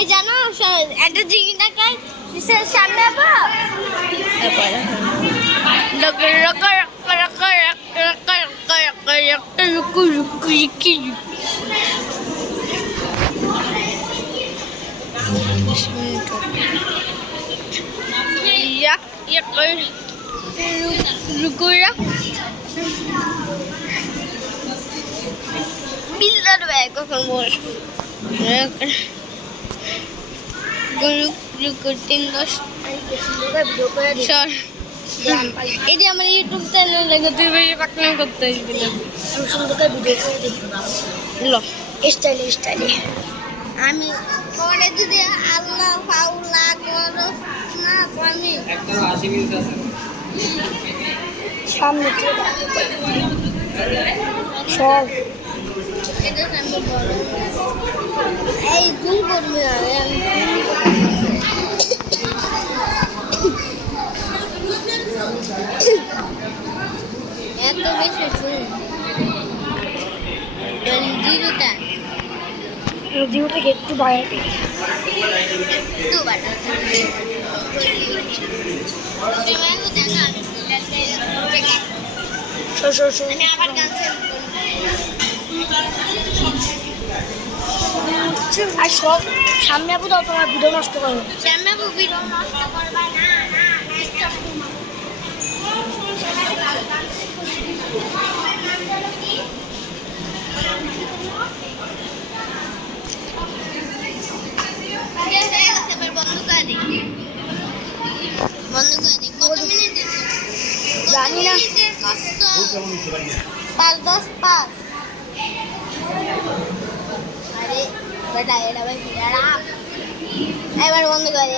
এই জানো একটা জিনিস দেখাই সামনে বিল্লার ব্যাগ কখন বসবো এই যে আমার ইউটিউব চ্যানেল দেখো তুই বেশি পাকনাম করতে আসবি না আমি সুন্দর করে ভিডিও করে দেখি স্টাইলে আমি পরে যদি আল্লাহ পাউলা করো না আমি সামনে সব এটা সামনে বড় এই দুই করবি না এত বেশি জিওটাকে একটু বাড়াতে আর সব সামনে আপু দাও তোমার ভিডিও নষ্ট করো সামনে ভিডিও নষ্ট করবা না কত মিনিট জানি না 5-10 আরে বেটা এটা ভাই এবার বন্ধ করে